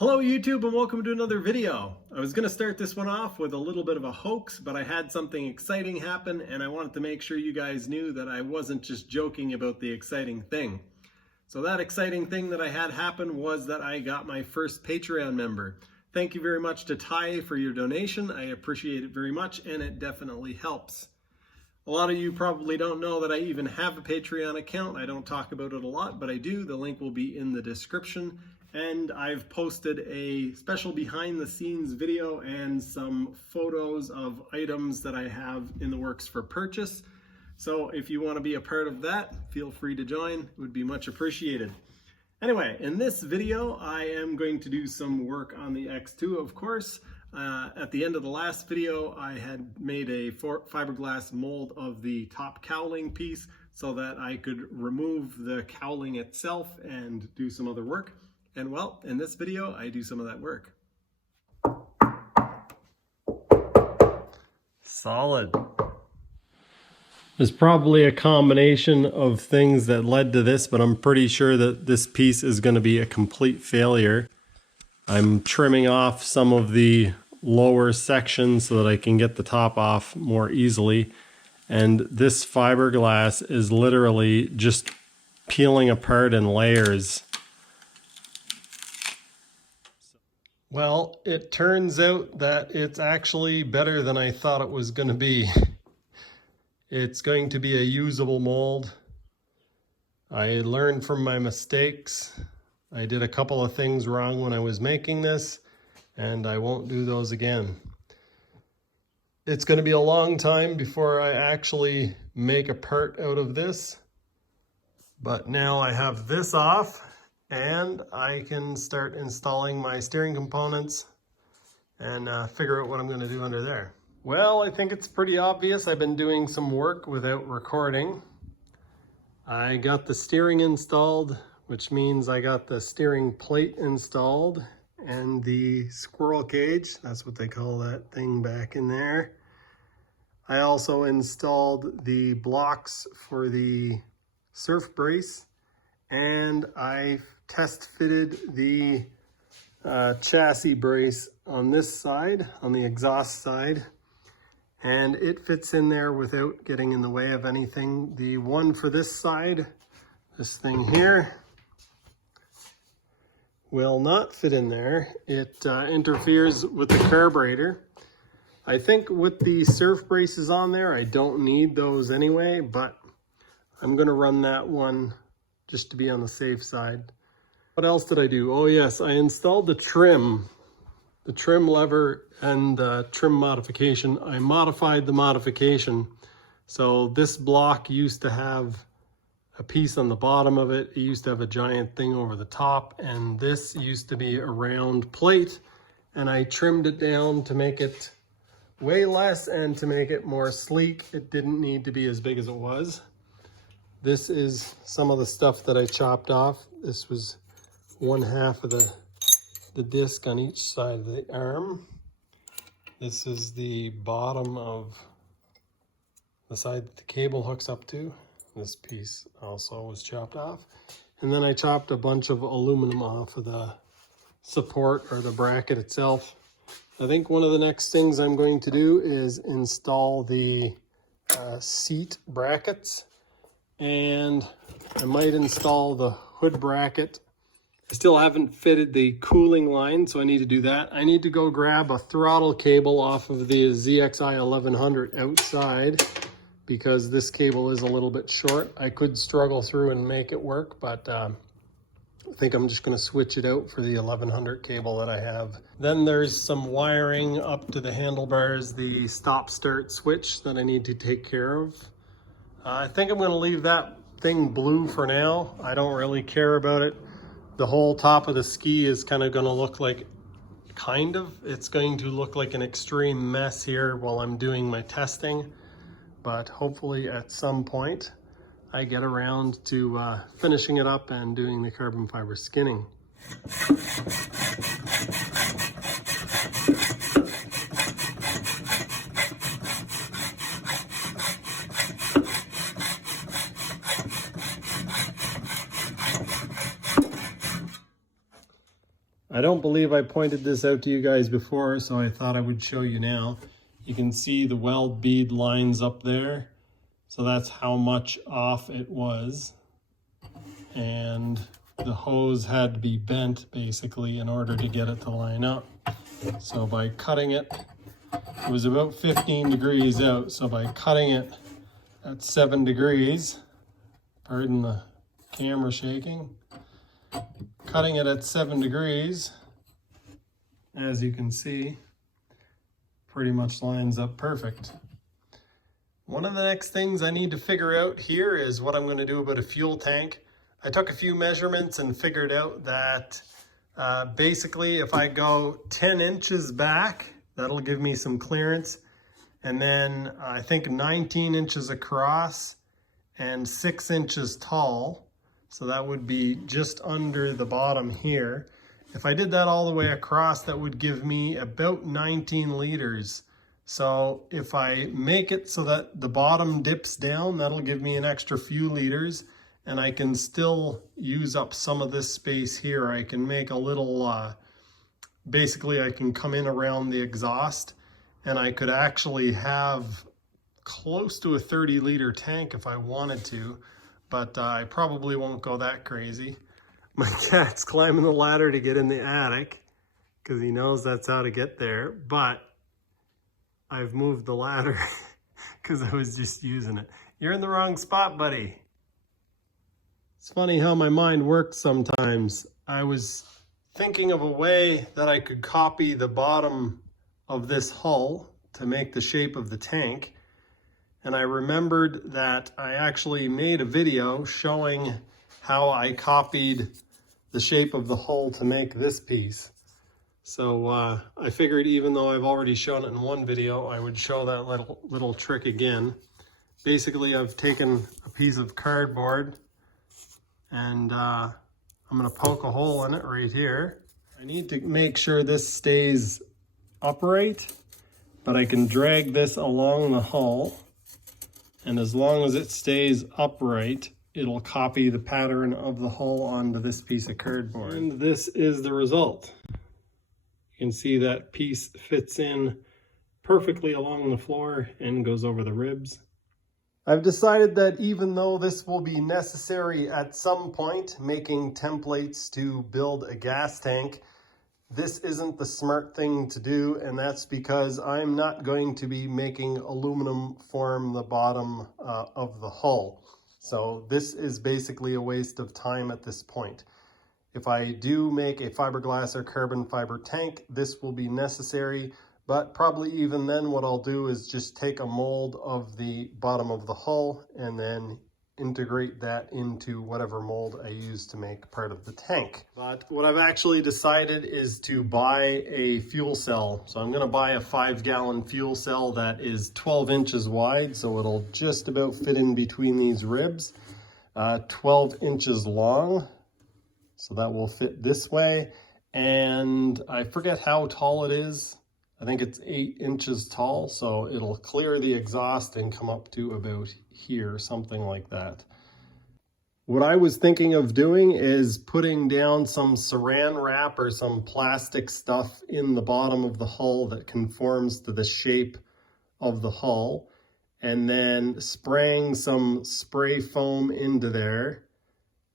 Hello YouTube and welcome to another video. I was going to start this one off with a little bit of a hoax, but I had something exciting happen and I wanted to make sure you guys knew that I wasn't just joking about the exciting thing. So that exciting thing that I had happen was that I got my first Patreon member. Thank you very much to Ty for your donation. I appreciate it very much and it definitely helps. A lot of you probably don't know that I even have a Patreon account. I don't talk about it a lot, but I do. The link will be in the description. And I've posted a special behind the scenes video and some photos of items that I have in the works for purchase. So if you want to be a part of that, feel free to join. It would be much appreciated. Anyway, in this video, I am going to do some work on the X2, of course. At the end of the last video, I had made a fiberglass mold of the top cowling piece so that I could remove the cowling itself and do some other work. And well, in this video, I do some of that work. Solid. There's probably a combination of things that led to this, but I'm pretty sure that this piece is going to be a complete failure. I'm trimming off some of the lower sections so that I can get the top off more easily. And this fiberglass is literally just peeling apart in layers. Well, it turns out that it's actually better than I thought it was going to be. It's going to be a usable mold. I learned from my mistakes. I did a couple of things wrong when I was making this, and I won't do those again. It's going to be a long time before I actually make a part out of this, but now I have this off. And I can start installing my steering components and figure out what I'm going to do under there. Well, I think it's pretty obvious. I've been doing some work without recording. I got the steering installed, which means I got the steering plate installed and the squirrel cage. That's what they call that thing back in there. I also installed the blocks for the surf brace, and I test fitted the chassis brace on this side, on the exhaust side, and it fits in there without getting in the way of anything. The one for this side, this thing here, will not fit in there. It interferes with the carburetor. I think with the surf braces on there, I don't need those anyway, but I'm gonna run that one just to be on the safe side. What else did I do? Oh yes, I installed the trim lever and the trim modification. I modified the modification. So this block used to have a piece on the bottom of it. It used to have a giant thing over the top, and this used to be a round plate, and I trimmed it down to make it way less and to make it more sleek. It didn't need to be as big as it was. This is some of the stuff that I chopped off. This was 1/2 of the disc on each side of the arm. This is the bottom of the side that the cable hooks up to. This piece also was chopped off. And then I chopped a bunch of aluminum off of the support or the bracket itself. I think one of the next things I'm going to do is install the seat brackets. And I might install the hood bracket. I still haven't fitted the cooling line, so I need to do that. I need to go grab a throttle cable off of the ZXi 1100 outside because this cable is a little bit short. I could struggle through and make it work, but I think I'm just going to switch it out for the 1100 cable that I have. Then there's some wiring up to the handlebars, the stop-start switch that I need to take care of. I think I'm going to leave that thing blue for now. I don't really care about it. The whole top of the ski is kind of going to look like, it's going to look like an extreme mess here while I'm doing my testing. But hopefully at some point I get around to finishing it up and doing the carbon fiber skinning. I don't believe I pointed this out to you guys before, so I thought I would show you now. You can see the weld bead lines up there. So that's how much off it was. And the hose had to be bent basically in order to get it to line up. So by cutting it, it was about 15 degrees out. So by cutting it at 7 degrees, pardon the camera shaking, cutting it at 7 degrees, as you can see, pretty much lines up perfect. One of the next things I need to figure out here is what I'm going to do about a fuel tank. I took a few measurements and figured out that basically if I go 10 inches back, that'll give me some clearance. And then I think 19 inches across and 6 inches tall. So that would be just under the bottom here. If I did that all the way across, that would give me about 19 liters. So if I make it so that the bottom dips down, that'll give me an extra few liters, and I can still use up some of this space here. I can make a little, basically I can come in around the exhaust, and I could actually have close to a 30-liter tank if I wanted to, but I probably won't go that crazy. My cat's climbing the ladder to get in the attic because he knows that's how to get there, but I've moved the ladder because I was just using it. You're in the wrong spot, buddy. It's funny how my mind works sometimes. I was thinking of a way that I could copy the bottom of this hull to make the shape of the tank. And I remembered that I actually made a video showing how I copied the shape of the hull to make this piece. So I figured even though I've already shown it in one video, I would show that little trick again. Basically, I've taken a piece of cardboard and I'm gonna poke a hole in it right here. I need to make sure this stays upright, but I can drag this along the hull. And as long as it stays upright, it'll copy the pattern of the hull onto this piece of cardboard. And this is the result. You can see that piece fits in perfectly along the floor and goes over the ribs. I've decided that even though this will be necessary at some point, making templates to build a gas tank, this isn't the smart thing to do, and that's because I'm not going to be making aluminum form the bottom of the hull. So this is basically a waste of time at this point. If I do make a fiberglass or carbon fiber tank, this will be necessary, but probably even then what I'll do is just take a mold of the bottom of the hull and then integrate that into whatever mold I use to make part of the tank. But what I've actually decided is to buy a fuel cell. So I'm gonna buy a 5-gallon fuel cell that is 12 inches wide, so it'll just about fit in between these ribs, 12 inches long. So that will fit this way. And I forget how tall it is. I think it's 8 inches tall, so it'll clear the exhaust and come up to about here, something like that. What I was thinking of doing is putting down some saran wrap or some plastic stuff in the bottom of the hull that conforms to the shape of the hull, and then spraying some spray foam into there,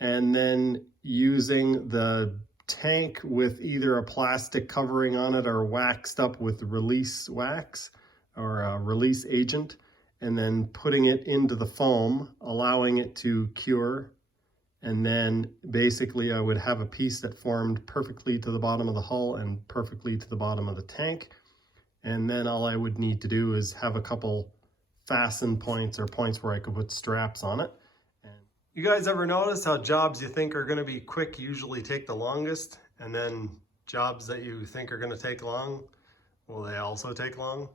and then using the tank with either a plastic covering on it or waxed up with release wax or a release agent, and then putting it into the foam, allowing it to cure. And then basically I would have a piece that formed perfectly to the bottom of the hull and perfectly to the bottom of the tank. And then all I would need to do is have a couple fasten points or points where I could put straps on it. You guys ever notice how jobs you think are going to be quick usually take the longest, and then jobs that you think are going to take long, well, they also take long?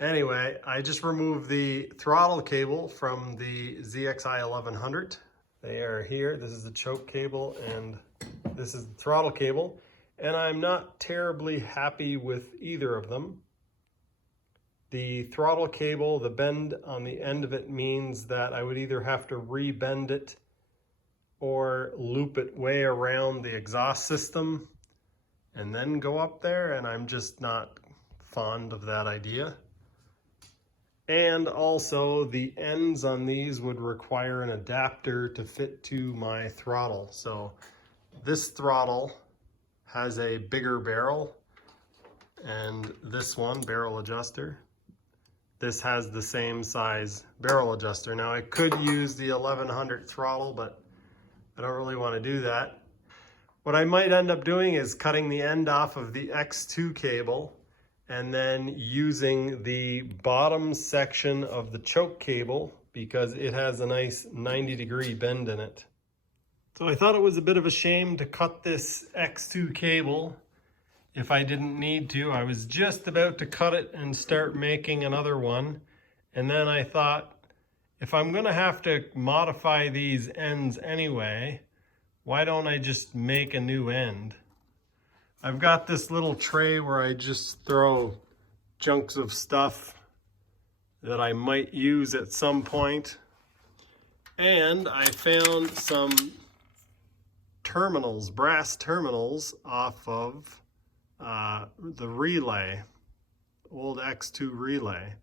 Anyway, I just removed the throttle cable from the ZXi 1100. They are here. This is the choke cable and this is the throttle cable, and I'm not terribly happy with either of them. The throttle cable, the bend on the end of it means that I would either have to re-bend it or loop it way around the exhaust system. and then go up there, and I'm just not fond of that idea. And also the ends on these would require an adapter to fit to my throttle. So this throttle has a bigger barrel, and this one, barrel adjuster, this has the same size barrel adjuster. Now I could use the 1100 throttle, but I don't really want to do that. What I might end up doing is cutting the end off of the X2 cable and then using the bottom section of the choke cable because it has a nice 90-degree bend in it. So I thought it was a bit of a shame to cut this X2 cable if I didn't need to. I was just about to cut it and start making another one. And then I thought, if I'm gonna have to modify these ends anyway, why don't I just make a new end? I've got this little tray where I just throw chunks of stuff that I might use at some point. And I found some terminals, brass terminals off of the relay, old X2 relay.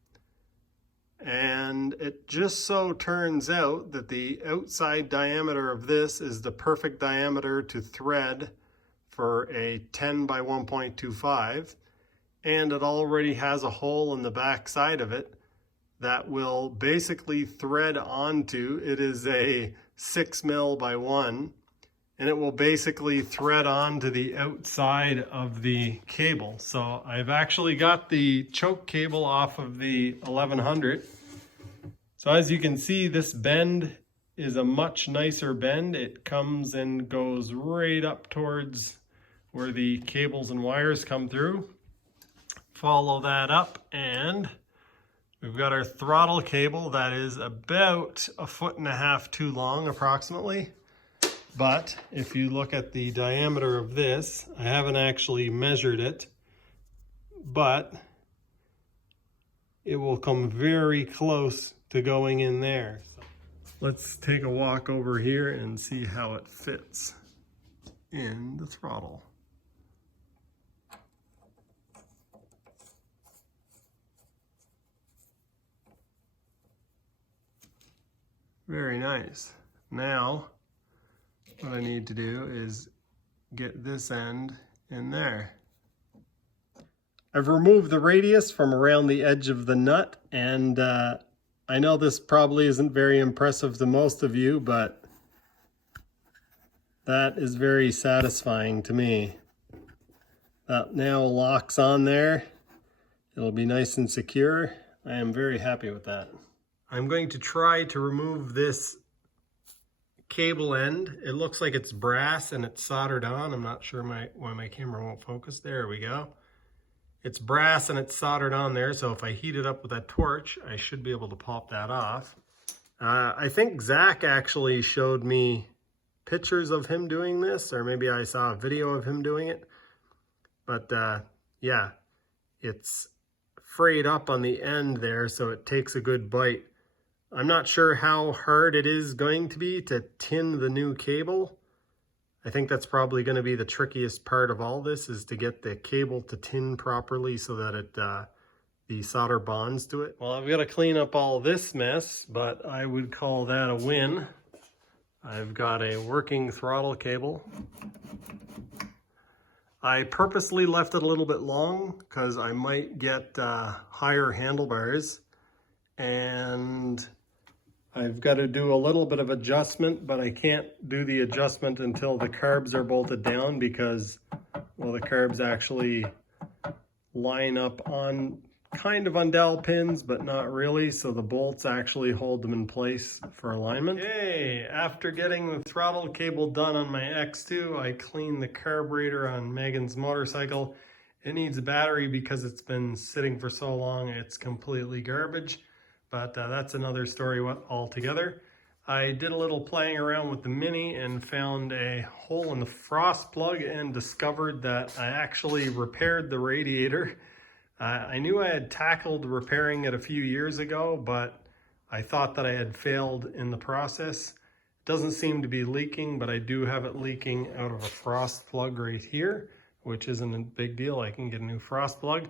And it just so turns out that the outside diameter of this is the perfect diameter to thread for a 10 by 1.25, and it already has a hole in the back side of it that will basically thread onto. It is a 6 mil by 1, and it will basically thread onto the outside of the cable. So I've actually got the choke cable off of the 1100. So as you can see, this bend is a much nicer bend. It comes and goes right up towards where the cables and wires come through. Follow that up, and we've got our throttle cable that is about 1.5 feet too long approximately. But if you look at the diameter of this, I haven't actually measured it, but it will come very close to going in there. So let's take a walk over here and see how it fits in the throttle. Very nice. Now, what I need to do is get this end in there. I've removed the radius from around the edge of the nut, and I know this probably isn't very impressive to most of you, but that is very satisfying to me. That now locks on there. It'll be nice and secure. I am very happy with that. I'm going to try to remove this cable end. It looks like it's brass and it's soldered on. I'm not sure why my camera won't focus. There we go. It's brass and it's soldered on there, so if I heat it up with a torch, I should be able to pop that off. I think Zach actually showed me pictures of him doing this, or maybe I saw a video of him doing it. But yeah, it's frayed up on the end there, so it takes a good bite. I'm not sure how hard it is going to be to tin the new cable. I think that's probably going to be the trickiest part of all this, is to get the cable to tin properly so that it the solder bonds to it. Well, I've got to clean up all this mess, but I would call that a win. I've got a working throttle cable. I purposely left it a little bit long because I might get higher handlebars, and I've got to do a little bit of adjustment, but I can't do the adjustment until the carbs are bolted down because, well, the carbs actually line up on kind of on dowel pins, but not really, so the bolts actually hold them in place for alignment. Okay, after getting the throttle cable done on my X2, I cleaned the carburetor on Megan's motorcycle. It needs a battery because it's been sitting for so long, it's completely garbage. But that's another story altogether. I did a little playing around with the Mini and found a hole in the frost plug and discovered that I actually repaired the radiator. I knew I had tackled repairing it a few years ago, but I thought that I had failed in the process. It doesn't seem to be leaking, but I do have it leaking out of a frost plug right here. which isn't a big deal. I can get a new frost plug.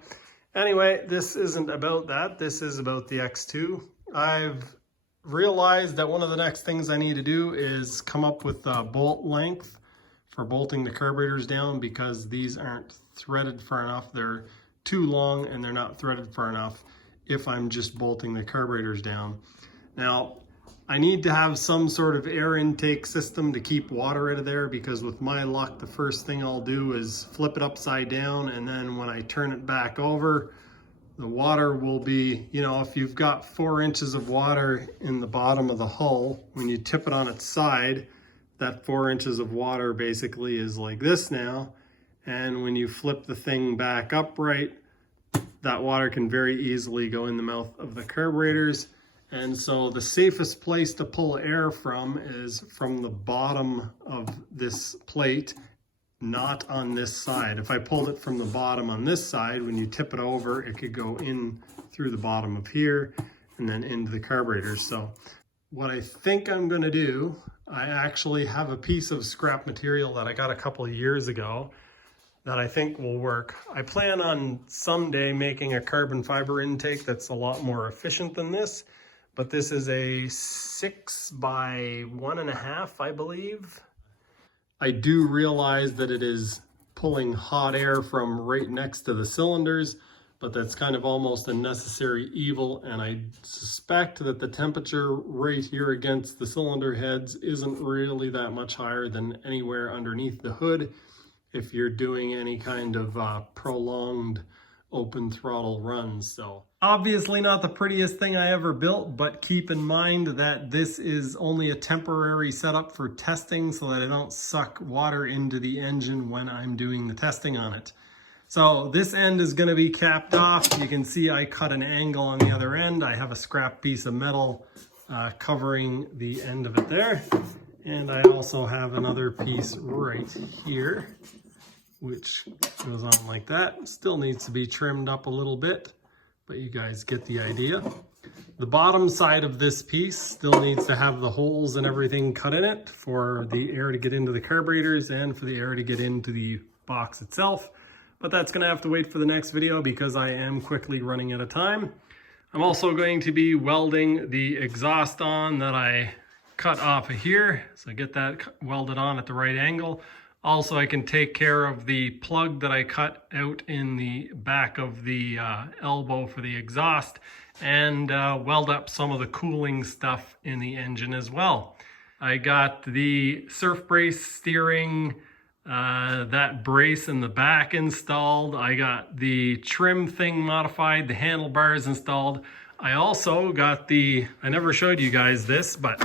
Anyway, this isn't about that. This is about the X2. I've realized that one of the next things I need to do is come up with a bolt length for bolting the carburetors down, because these aren't threaded far enough. They're too long and they're not threaded far enough if I'm just bolting the carburetors down. Now, I need to have some sort of air intake system to keep water out of there, because with my luck, the first thing I'll do is flip it upside down, and then when I turn it back over, the water will be, you know, if you've got 4 inches of water in the bottom of the hull, when you tip it on its side, that 4 inches of water basically is like this now. And when you flip the thing back upright, that water can very easily go in the mouth of the carburetors. And so the safest place to pull air from is from the bottom of this plate, not on this side. If I pulled it from the bottom on this side, when you tip it over, it could go in through the bottom of here and then into the carburetors. So what I think I'm gonna do, I actually have a piece of scrap material that I got a couple of years ago that I think will work. I plan on someday making a carbon fiber intake that's a lot more efficient than this. But this is a 6 by 1.5, I believe. I do realize that it is pulling hot air from right next to the cylinders, but that's kind of almost a necessary evil. And I suspect that the temperature right here against the cylinder heads isn't really that much higher than anywhere underneath the hood if you're doing any kind of prolonged open throttle runs. So obviously not the prettiest thing I ever built, but keep in mind that this is only a temporary setup for testing so that I don't suck water into the engine when I'm doing the testing on it. So this end is going to be capped off. You can see I cut an angle on the other end. I have a scrap piece of metal covering the end of it there. And I also have another piece right here, which goes on like that. Still needs to be trimmed up a little bit, but you guys get the idea. The bottom side of this piece still needs to have the holes and everything cut in it for the air to get into the carburetors and for the air to get into the box itself. But that's gonna have to wait for the next video because I am quickly running out of time. I'm also going to be welding the exhaust on that I cut off of here. So get that welded on at the right angle. Also, I can take care of the plug that I cut out in the back of the elbow for the exhaust and weld up some of the cooling stuff in the engine as well. I got the surf brace steering, that brace in the back installed. I got the trim thing modified, the handlebars installed. I also got I never showed you guys this, but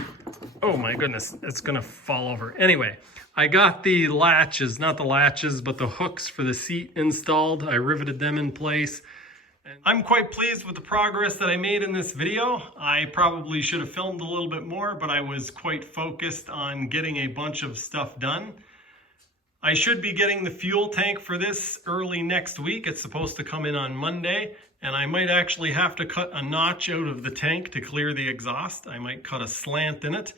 oh my goodness, it's gonna fall over. Anyway, I got the latches, not the latches, but the hooks for the seat installed. I riveted them in place. And I'm quite pleased with the progress that I made in this video. I probably should have filmed a little bit more, but I was quite focused on getting a bunch of stuff done. I should be getting the fuel tank for this early next week. It's supposed to come in on Monday, and I might actually have to cut a notch out of the tank to clear the exhaust. I might cut a slant in it.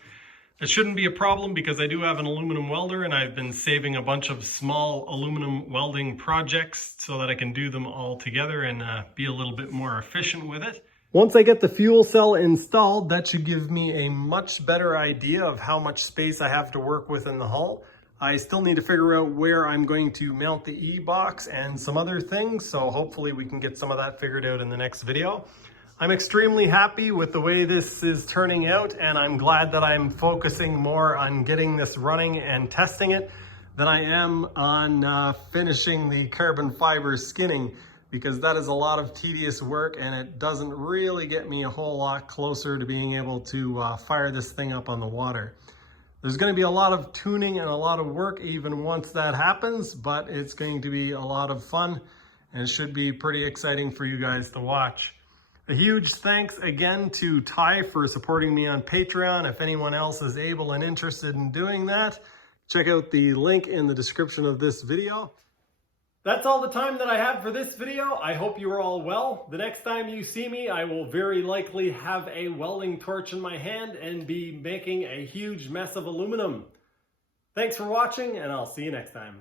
It shouldn't be a problem because I do have an aluminum welder and I've been saving a bunch of small aluminum welding projects so that I can do them all together and be a little bit more efficient with it. Once I get the fuel cell installed, that should give me a much better idea of how much space I have to work with in the hull. I still need to figure out where I'm going to mount the E-box and some other things, so hopefully we can get some of that figured out in the next video. I'm extremely happy with the way this is turning out, and I'm glad that I'm focusing more on getting this running and testing it than I am on finishing the carbon fiber skinning, because that is a lot of tedious work and it doesn't really get me a whole lot closer to being able to fire this thing up on the water. There's going to be a lot of tuning and a lot of work even once that happens, but it's going to be a lot of fun and should be pretty exciting for you guys to watch. A huge thanks again to Ty for supporting me on Patreon. If anyone else is able and interested in doing that, check out the link in the description of this video. That's all the time that I have for this video. I hope you are all well. The next time you see me, I will very likely have a welding torch in my hand and be making a huge mess of aluminum. Thanks for watching, and I'll see you next time.